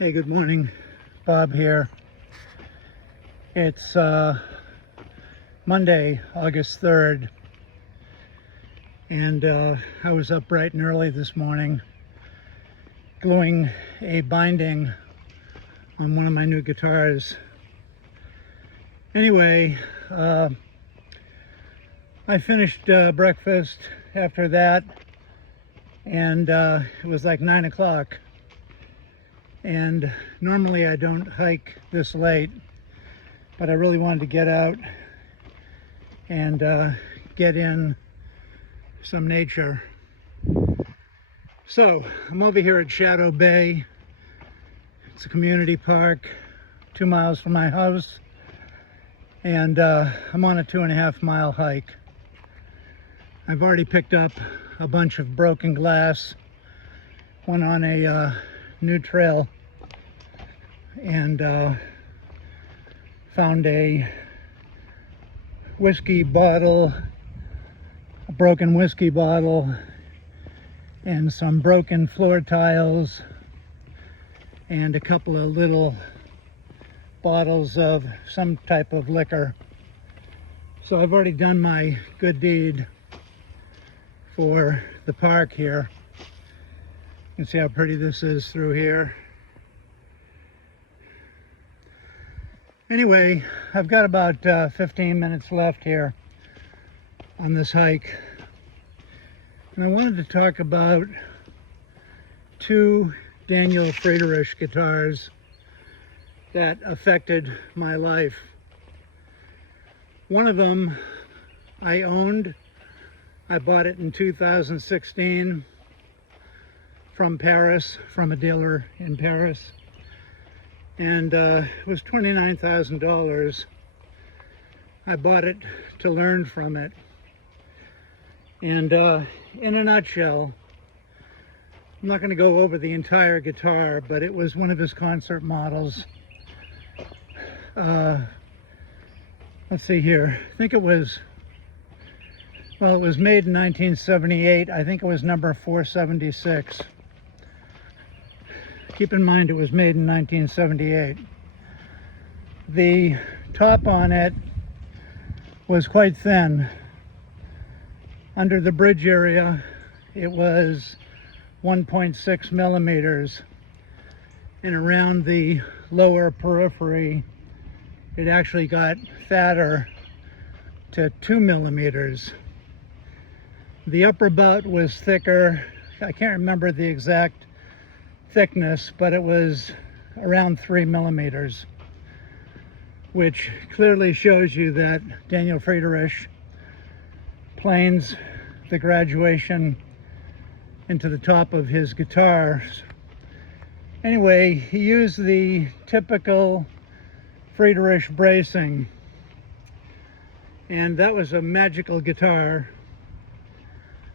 Hey, good morning. Bob here. It's Monday, August 3rd, and I was up bright and early this morning gluing a binding on one of my new guitars. Anyway, I finished breakfast after that, and it was like 9 o'clock. And normally I don't hike this late, but I really wanted to get out and get in some nature. So I'm over here at Shadow Bay. It's a community park 2 miles from my house, and I'm on a 2.5 mile hike. I've already picked up a bunch of broken glass, went on a new trail, and found a whiskey bottle, a broken whiskey bottle, and some broken floor tiles, and a couple of little bottles of some type of liquor. So I've already done my good deed for the park here. You can see how pretty this is through here. Anyway, I've got about 15 minutes left here on this hike, and I wanted to talk about two Daniel Friederich guitars that affected my life. One of them I owned. I bought it in 2016 from Paris, from a dealer in Paris, and it was $29,000. I bought it to learn from it, and in a nutshell, I'm not going to go over the entire guitar, but it was one of his concert models. Let's see here, I think it was, well, it was made in 1978. I think it was number 476. Keep in mind it was made in 1978. The top on it was quite thin. Under the bridge area, it was 1.6 millimeters. And around the lower periphery, it actually got fatter to 2 millimeters. The upper bout was thicker. I can't remember the exact thickness, but it was around 3 millimeters, which clearly shows you that Daniel Friederich planes the graduation into the top of his guitars. Anyway, he used the typical Friederich bracing, and that was a magical guitar.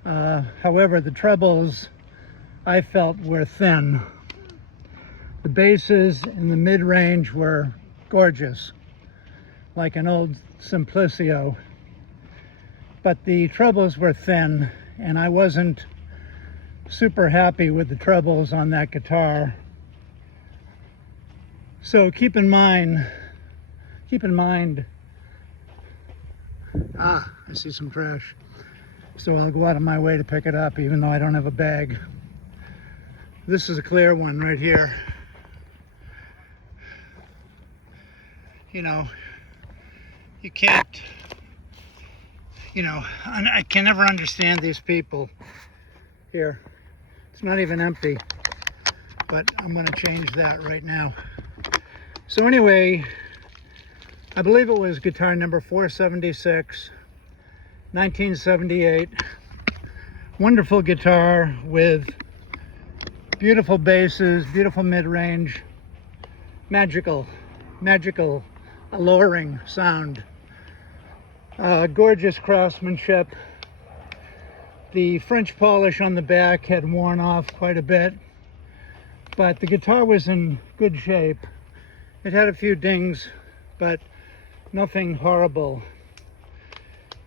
However, the trebles I felt were thin. The basses in the mid-range were gorgeous, like an old Simplicio, but the trebles were thin, and I wasn't super happy with the trebles on that guitar. So keep in mind, I see some trash. So I'll go out of my way to pick it up, even though I don't have a bag. This is a clear one right here. You know, you can't, I can never understand these people here. It's not even empty, but I'm going to change that right now. So anyway, I believe it was guitar number 476, 1978. Wonderful guitar with beautiful basses, beautiful mid-range, magical, alluring sound. Gorgeous craftsmanship. The French polish on the back had worn off quite a bit, but the guitar was in good shape. It had a few dings, but nothing horrible.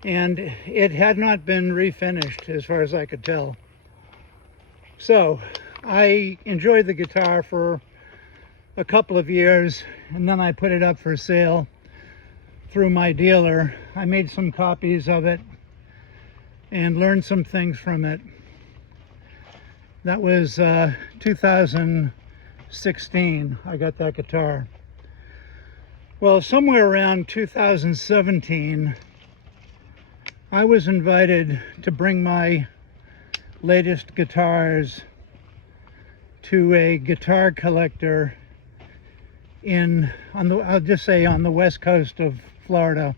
And it had not been refinished as far as I could tell. So I enjoyed the guitar for a couple of years, and then I put it up for sale through my dealer. I made some copies of it and learned some things from it. That was 2016 I got that guitar. Well, somewhere around 2017 I was invited to bring my latest guitars to a guitar collector I'll just say on the west coast of Florida.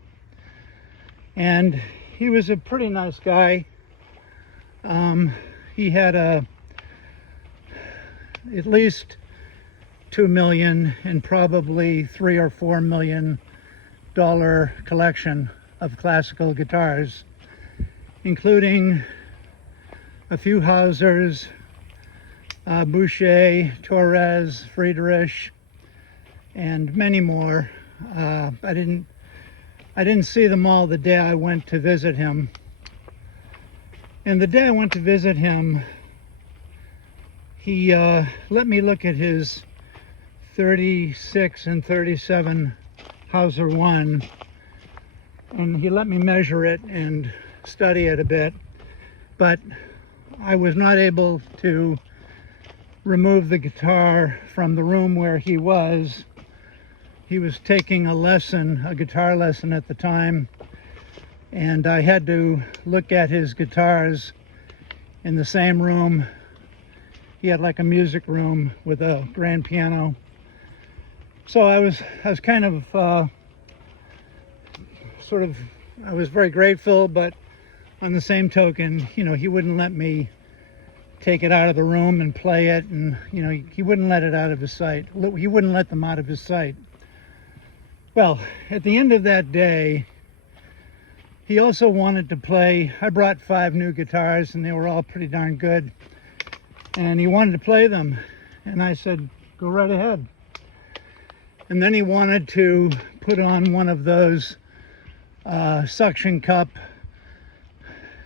And he was a pretty nice guy. He had at least $2 million and probably $3 or $4 million collection of classical guitars, including a few Hausers, Boucher, Torres, Friederich, and many more. I didn't see them all the day I went to visit him. And the day I went to visit him, he let me look at his 36 and 37 Hauser 1, and he let me measure it and study it a bit, but I was not able to remove the guitar from the room where he was. He was taking a guitar lesson at the time, and I had to look at his guitars in the same room. He had like a music room with a grand piano. So I was kind of I was very grateful, but on the same token, you know, he wouldn't let me take it out of the room and play it, and you know, he wouldn't let it out of his sight. He wouldn't let them out of his sight. Well, at the end of that day, he also wanted to play. I brought 5 new guitars, and they were all pretty darn good, and he wanted to play them, and I said, go right ahead. And then he wanted to put on one of those suction cup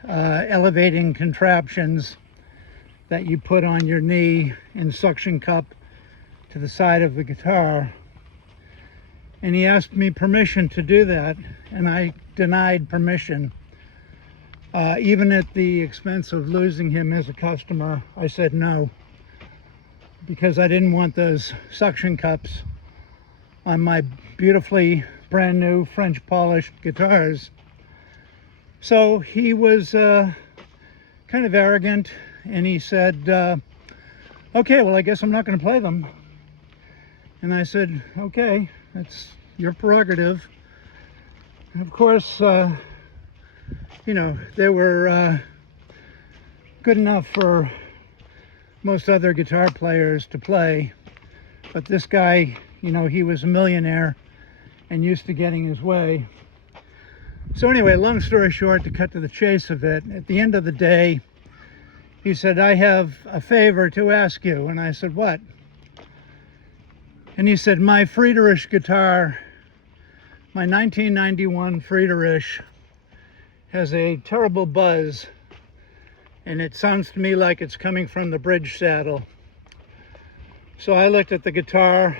elevating contraptions that you put on your knee and suction cup to the side of the guitar. And he asked me permission to do that, and I denied permission. Even at the expense of losing him as a customer, I said no, because I didn't want those suction cups on my beautifully brand new French polished guitars. So he was kind of arrogant, and he said, okay, well, I guess I'm not going to play them. And I said, okay, that's your prerogative. And of course, you know, they were good enough for most other guitar players to play, but this guy, you know, he was a millionaire and used to getting his way. So anyway, long story short, to cut to the chase of it, at the end of the day, he said, I have a favor to ask you. And I said, what? And he said, my Friederich guitar, my 1991 Friederich, has a terrible buzz, and it sounds to me like it's coming from the bridge saddle. So I looked at the guitar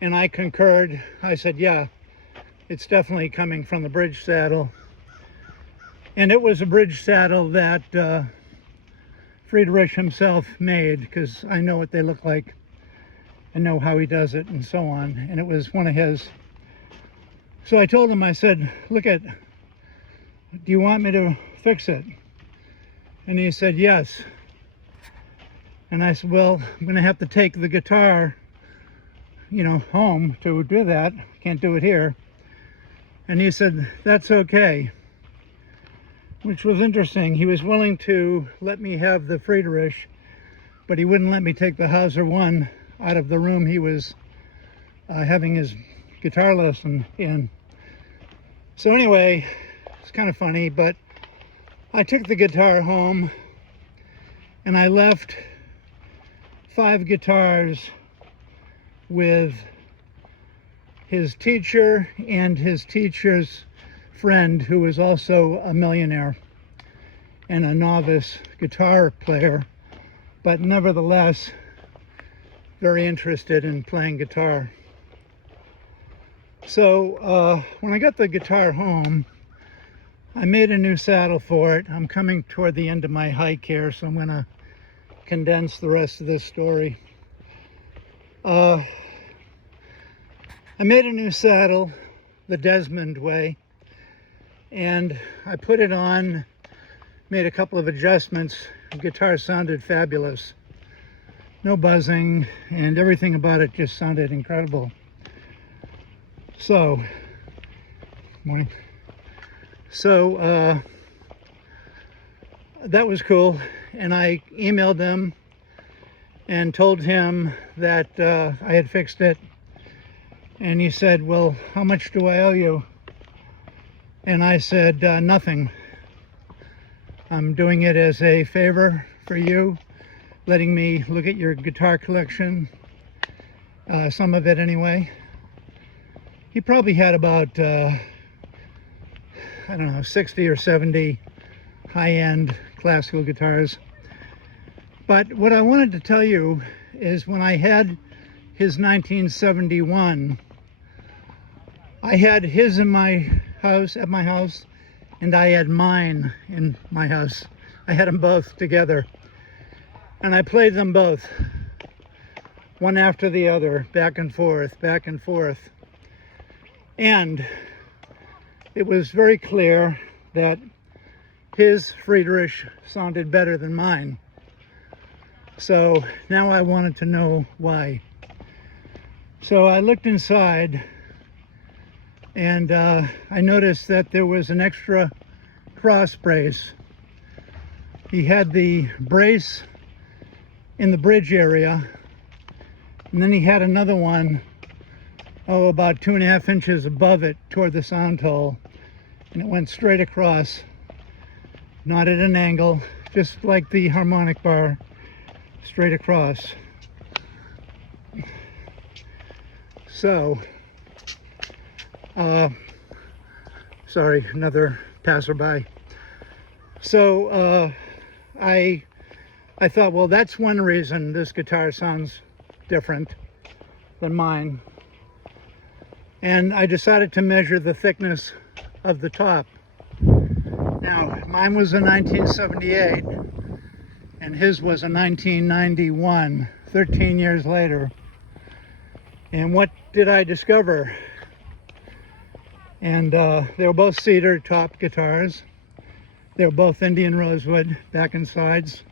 and I concurred. I said, yeah, it's definitely coming from the bridge saddle. And it was a bridge saddle that Friederich himself made, because I know what they look like. I know how he does it and so on. And it was one of his. So I told him, I said, look at, do you want me to fix it? And he said, yes. And I said, well, I'm going to have to take the guitar, you know, home to do that. Can't do it here. And he said, that's okay. Which was interesting. He was willing to let me have the Friederich, but he wouldn't let me take the Hauser 1 out of the room he was having his guitar lesson in. So anyway, it's kind of funny, but I took the guitar home and I left 5 guitars with his teacher and his teacher's friend, who was also a millionaire and a novice guitar player, but nevertheless very interested in playing guitar. So when I got the guitar home, I made a new saddle for it. I'm coming toward the end of my hike here, so I'm going to condense the rest of this story. I made a new saddle the Desmond way, and I put it on, made a couple of adjustments. The guitar sounded fabulous. No buzzing, and everything about it just sounded incredible. So, morning. So that was cool, and I emailed him and told him that I had fixed it, and he said, well, how much do I owe you? And I said, nothing. I'm doing it as a favor for you, letting me look at your guitar collection, some of it anyway. He probably had about I don't know, 60 or 70 high-end classical guitars. But what I wanted to tell you is when I had his 1971, I had his in my house, at my house, and I had mine in my house. I had them both together. And I played them both, one after the other, back and forth, back and forth. And it was very clear that his Friederich sounded better than mine. So now I wanted to know why. So I looked inside, and I noticed that there was an extra cross brace. He had the brace in the bridge area, and then he had another one about 2.5 inches above it toward the sound hole, and it went straight across, not at an angle, just like the harmonic bar, straight across. So sorry, another passerby. So I thought, well, that's one reason this guitar sounds different than mine. And I decided to measure the thickness of the top. Now, mine was a 1978, and his was a 1991, 13 years later. And what did I discover? And they were both cedar top guitars. They were both Indian rosewood, back and sides,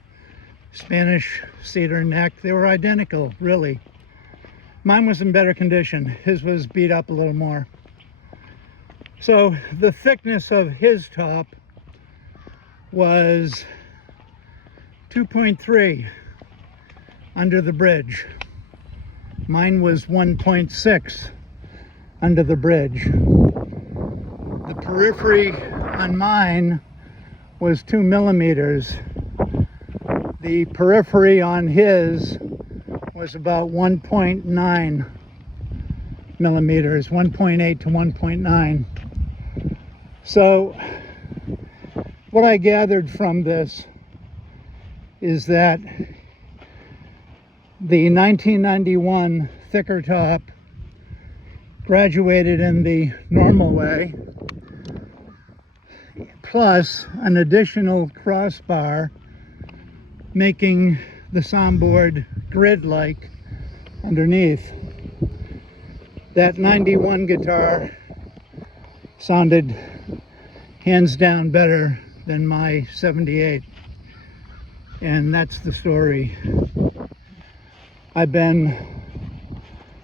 Spanish cedar neck. They were identical, really. Mine was in better condition. His was beat up a little more. So the thickness of his top was 2.3 under the bridge. Mine was 1.6 under the bridge. The periphery on mine was 2 millimeters. The periphery on his was about 1.9 millimeters, 1.8 to 1.9. So what I gathered from this is that the 1991 thicker top graduated in the normal way, plus an additional crossbar making the soundboard grid-like underneath. That 91 guitar sounded hands down better than my 78, and that's the story. I've been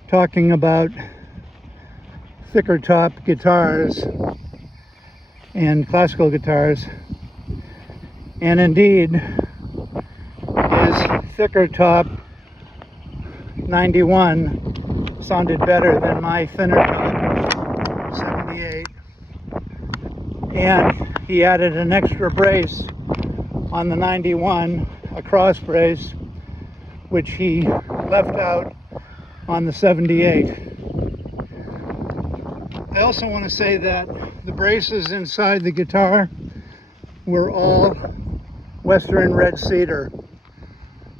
talking about thicker top guitars and classical guitars, and indeed his thicker top 91 sounded better than my thinner top 78, and he added an extra brace on the 91, a cross brace, which he left out on the 78. I also want to say that the braces inside the guitar were all Western red cedar.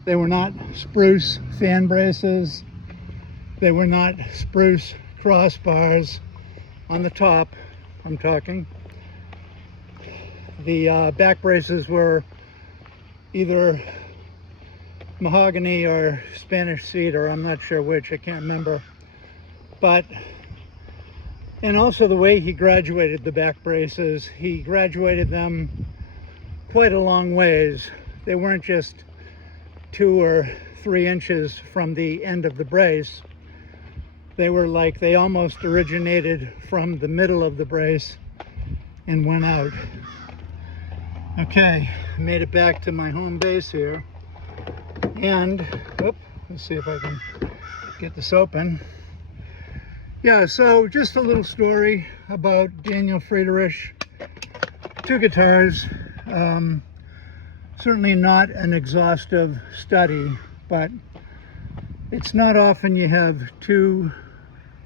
They were not spruce fan braces. They were not spruce crossbars on the top, I'm talking. The back braces were either mahogany or Spanish cedar, I'm not sure which, I can't remember. But, and also the way he graduated the back braces, he graduated them quite a long ways. They weren't just 2 or 3 inches from the end of the brace. They were like, they almost originated from the middle of the brace and went out. Okay, made it back to my home base here. And, let's see if I can get this open. Yeah, so just a little story about Daniel Friederich. 2 guitars. Certainly not an exhaustive study, but it's not often you have 2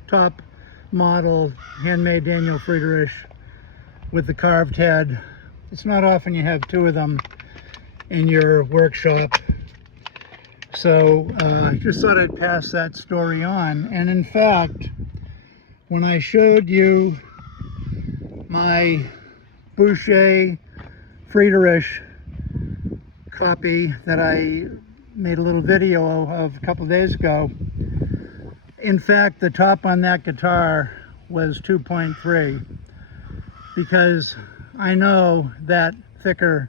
top model handmade Daniel Friederich with the carved head. It's not often you have 2 of them in your workshop. So I just thought I'd pass that story on. And in fact, when I showed you my Boucher Friederich copy that I made a little video of a couple of days ago, in fact the top on that guitar was 2.3, because I know that thicker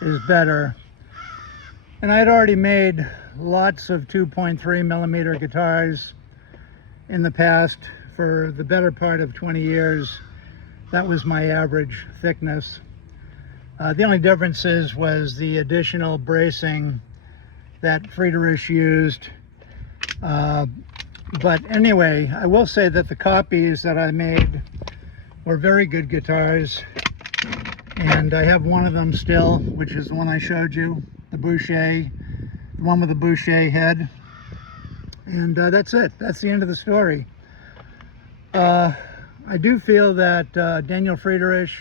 is better, and I'd already made lots of 2.3 millimeter guitars in the past. For the better part of 20 years that was my average thickness. The only difference was the additional bracing that Friederich used. But anyway, I will say that the copies that I made were very good guitars, and I have one of them still, which is the one I showed you, the Boucher, the one with the Boucher head. And that's it. That's the end of the story. I do feel that Daniel Friederich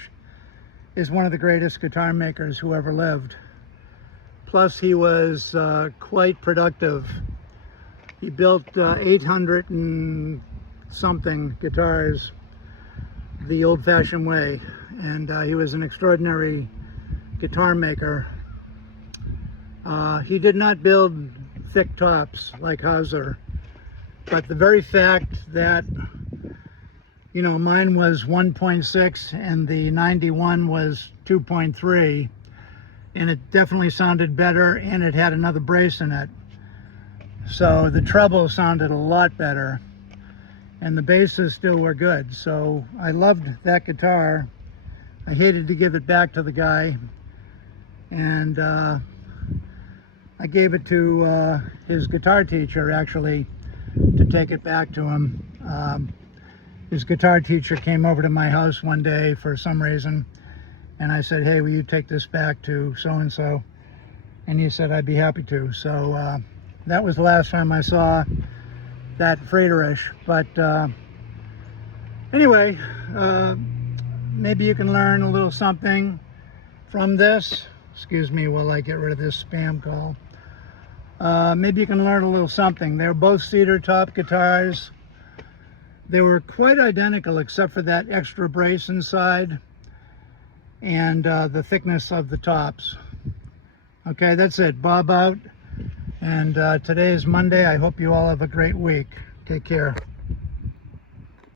is one of the greatest guitar makers who ever lived. Plus, he was quite productive. He built 800 and something guitars the old-fashioned way, and he was an extraordinary guitar maker. He did not build thick tops like Hauser, but the very fact that, you know, mine was 1.6 and the 91 was 2.3, and it definitely sounded better, and it had another brace in it. So the treble sounded a lot better, and the basses still were good. So I loved that guitar. I hated to give it back to the guy, and I gave it to his guitar teacher, actually, to take it back to him. His guitar teacher came over to my house one day for some reason, and I said, hey, will you take this back to so-and-so? And he said, I'd be happy to. So that was the last time I saw that Friederich. But anyway, maybe you can learn a little something from this. Excuse me while I get rid of this spam call. Maybe you can learn a little something. They're both cedar top guitars. They were quite identical except for that extra brace inside and the thickness of the tops. Okay, that's it. Bob out. And today is Monday. I hope you all have a great week. Take care.